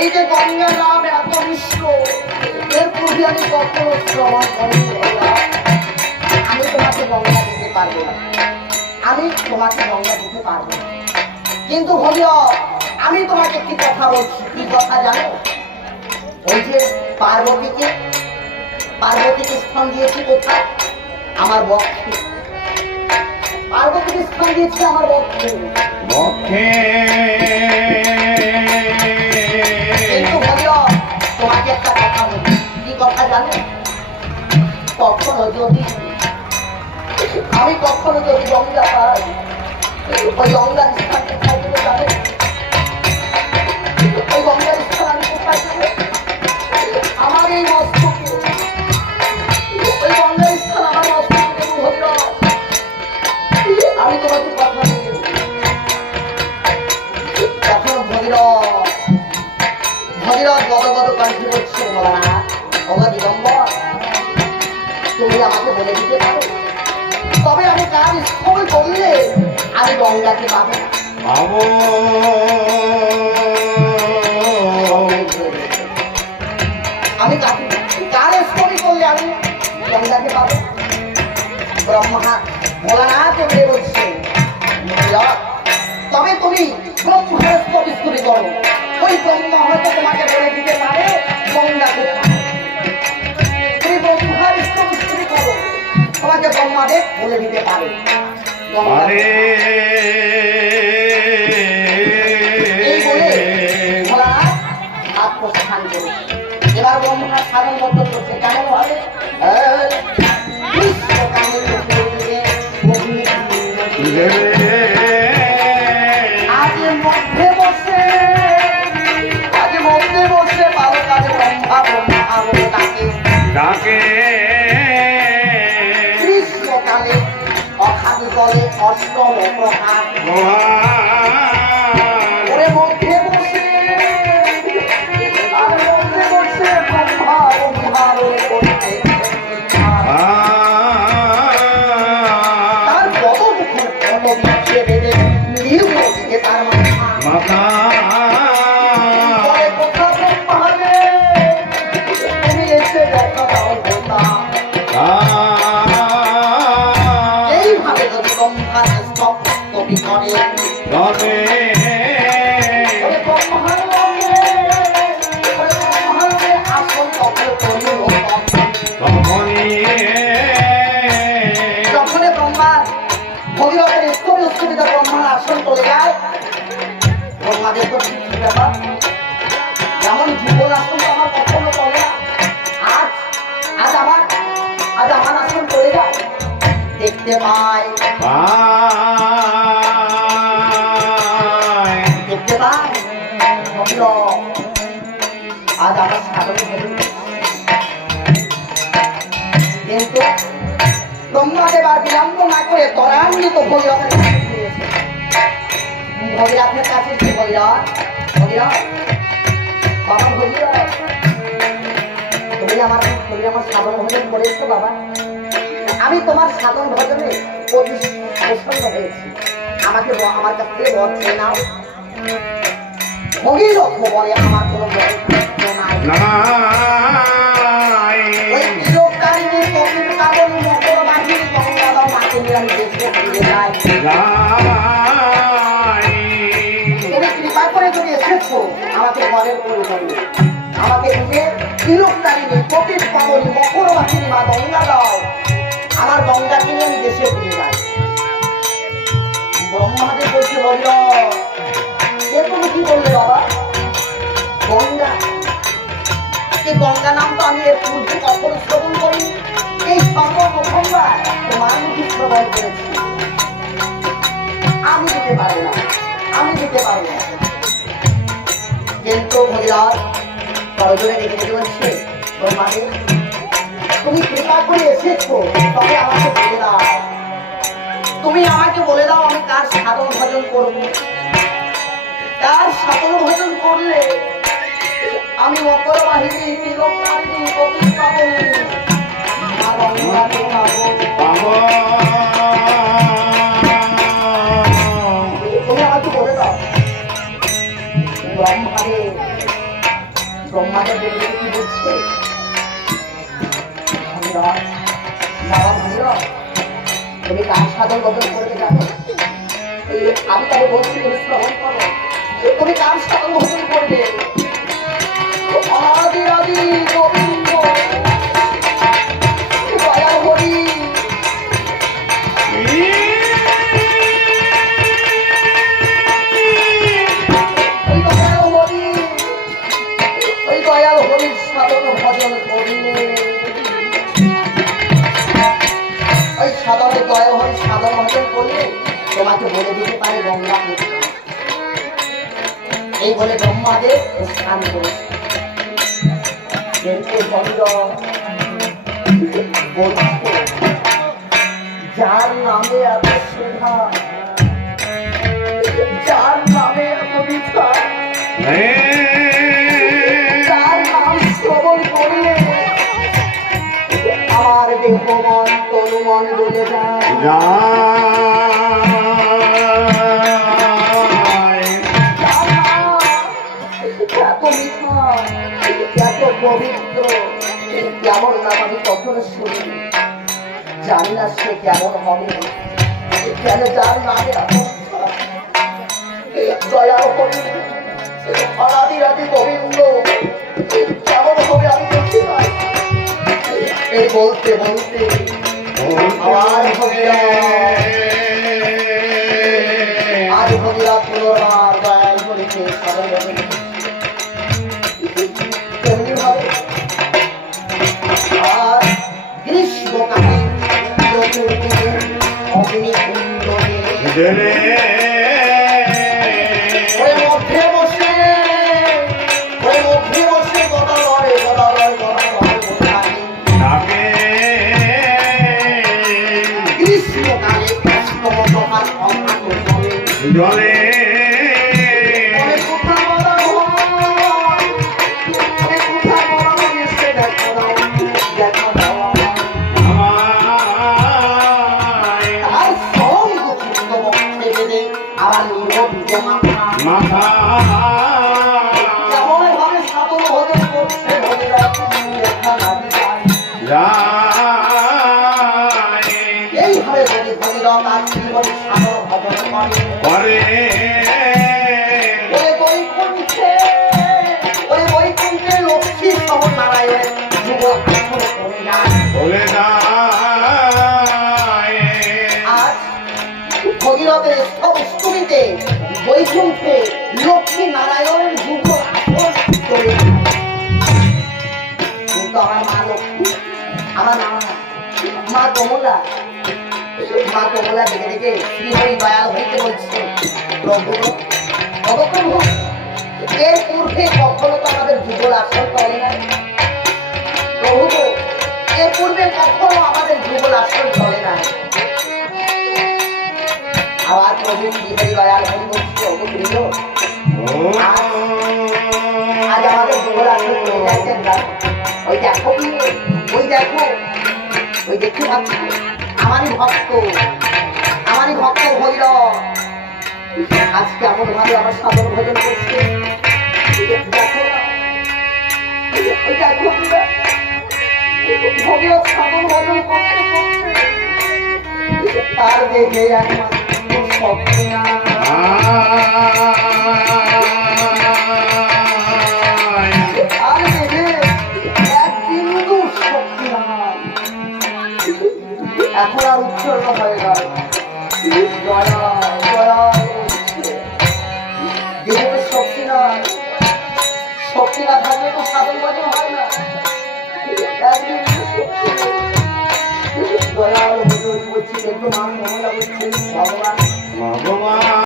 এই যে গঙ্গা নাম এত বিশ্ব এর পূর্বে আমি কত শ্রবণ করি, আমি তোমাকে গঙ্গা দিতে পারবো না, আমি তোমাকে গঙ্গা দিতে পারবো না। কিন্তু হরিয় আমি তোমাকে একটি কথা বলছি, কি কথা জানো? ওই যে পার্বতীকে স্থান দিয়েছি কোথায়? আমার বক্ষে। পার্বতীকে স্থান দিয়েছি আমার বক্ষে। কিন্তু হরিয় তোমাকে একটা কথা বলি, কি কথা জানো? আমি কখনো যদি গঙ্গা পাই, ওই গঙ্গার স্থান কোথায় বলে জানো? ওই গঙ্গার স্থান আমি কোথায় যাবো? আমার এই মস্তকে, ওই গঙ্গার স্থান আমার মস্তকে দেবো হরিয়। আমি তোমাকে কথা বলি, তখন ভগীরথ গদগদ কণ্ঠে বলছে, বলা ভগা দিগম্বর, তুমি আমাকে বলে দিতে পারো তবে আমি কার স্থল করলে আমি গঙ্গাকে পাবো? আমি কার স্থলে করলে আমি গঙ্গাকে পাবো? ব্রহ্মা ভোলানাথ বলে বলছে, তবে তুমি ব্রহ্মার স্তরে করো, ওই ব্রহ্মা হয়তো তোমাকে বলে দিতে পারে গঙ্গাকে। তুমি ব্রহ্মার স্তরে করো, তোমাকে ব্রহ্মাদেব বলে দিতে পারে। এই বলে ভোলানাথ আত্মস্থান করেছে। এবার ব্রহ্মার সাধন বদ্ধ করছে, কেমন ভাবে? গ্রীষ্মকালে অখাদ জলে অষ্টম প্রহার ওরে মধ্যে বসে তার কত মুখর কত বিচ্ছে বেঁধে নির্মদিকে তার মাথা যখনই ব্রহ্মার ভগীরথের স্তরে ব্রহ্মার আসন চলে যায়, ব্রহ্মাদের তো ঠিক ব্যাপার, যেমন যুগল আসন তো আমার কখনো চলে না, আজ আমার আসন চলে যায়। দেখতে পাই আজ আমার সাধন হবে, কিন্তু ব্রহ্মাদেব আর বিলম্ব না করে ত্বরান্বিত ভগীরথের কাছে ভগীরথ বাবা ভগীরথ, তুমি আমার সাধন ভজন করেছো বাবা, আমি তোমার সাধন ভজনে প্রসন্ন হয়েছি, আমাকে আমার কাছ থেকে বর চেয়ে নাও। ভগীরথ বলে, আমার কোনো বর নাই, ওই বিরোধকারী কবির কারণ মকর বাহিনী গঙ্গা দাও মাকে নিয়ে আমি দেশে ফিরে যাই। তুমি কৃপা করে যদি এসেছো আমাকে বরের প্রয়োজন নেই, আমাকে দিতে বিরোধকারী কবির কারণী মকর বাহিনী মা গঙ্গা দাও, আমার গঙ্গাকে নিয়ে আমি দেশে ফিরে যাই। ব্রহ্মাদেব বলছে, বলল তুমি কি বললে বাবা? গঙ্গা, এই গঙ্গা নাম তো আমি এর পূর্বে কখনো শ্রবণ করিনি, এই সর্বপ্রথমবার তোমার মুখে শ্রবণ করেছি। আমি দিতে পারি না। কিন্তু ভগীরথ করজোরে রেখে বলছে, ব্রহ্মাদেব তুমি কৃপা করে এসেছো, তবে আমাকে বলে দাও, তুমি আমাকে বলে দাও আমি কার সাধন ভজন করবো, কার সাধন ভজন করলে আমি মকর বাহিনী বিরোধকারী কবির কারণে তুমি আমাকে তুমি কার সাধন ভজন করতে যাবো? আমি তাকে বলছি তুমি শ্রবণ করো, তুমি কার সাধন ভজন করবে? আদি আদি গোবিন্দ দয়া হরি ওই দয়াল হরির সাধন ভজন করিলে ওই সাধনে দয়া হরি সাধন ভজন করলে তোমাকে বলে দিতে পারে গঙ্গা এই বলে ব্রহ্মাদেব স্নান করেছে। যার নামে এত শ্রদ্ধা, যার নামে এত মিঠা, যার নাম শ্রবণ করলে আমার দেহ মন তনু মন বলে যায়। এত মিঠা, এত পবিত্র, কেমন নাম আমি কখনো শুনি, জানি না সে কেমন হবে, কেন যার নামে দয়া করি আদি আদি গোবিন্দ কেমন হবে আমি দেখি না। এই বলতে বলতে আমার ভগিরা আজ ভগিরা পুনর্বার দয়াল করিতে তেমনি ভাবে আর গ্রীষ্মকালে চতুর্দিকে অগ্নিকুণ্ডে মধ্যে বসে গদালয় গ্রীষ্মকালে জলে এইভাবে যদি ভগীরথ আর জীবন সাধন ভজন করে বৈকুণ্ঠে লক্ষ্মী সহ নারায়ণ যুবক বলে যায়। আজ ভগীরথের স্তবস্তুতিতে বৈকুণ্ঠে লক্ষ্মী নারায়ণের যুগ করে। কিন্তু আমার মা লক্ষ্মী, আমার মা কমলা দেখে দেখে শ্রীহরি দয়াল হইতে বলছে, প্রভু অবপ্রভু এর পূর্বে কখনো তো আমাদের যুগল আসন করে নাই। প্রভু এর পূর্বে কখনো আমাদের যুগল আসন চলে নাই। আবার প্রভু শ্রীহরি দয়াল হরি বলছে, অবপ্রিয় আজ আমাদের যুগল আসন চলে যাইতেন না। ওই দেখো ওই দেখতে পাচ্ছ আমারই ভক্ত ভৈরব আজ কেমন ভাবে আমার সাধন ভজন করছে। ভগীরথ সাধন ভজন করতে তার দেখে একমাত্র শক্তি না। এখন আর উচ্চর্ণ হয়ে গেল যেহেতু শক্তি না থাকলে তো সাধন ভজন হয় না। দয়াল বলছি একটু মান মহলা বলছি ভগবান